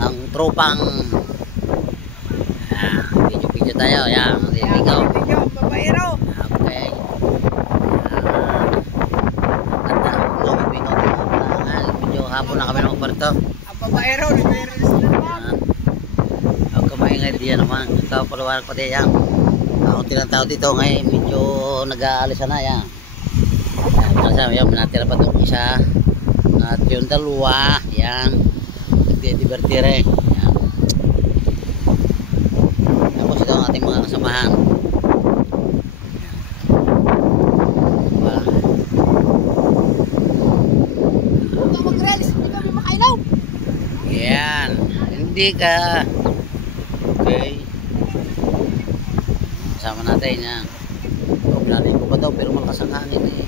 ang tropang video tayo. Yan, ligaw. Babaero. Okay. Ganda. Medyo hapon na kami ng parto. Ang babaero. Ang kamaingay diyan naman. Ikaw paluwanan pa din yan. Ako tilang tao dito ngayon. Medyo nag-aalis na yan. Yan, natira pa itong isa. At yung dalawa. Yan. Nagdidibertire. Yan. Tapos ito ang ating mga kasamahan. Yan. Hindi ka. Okay. Kasama natin yan. Pinalin ko pa daw pero malakas ang hangin eh.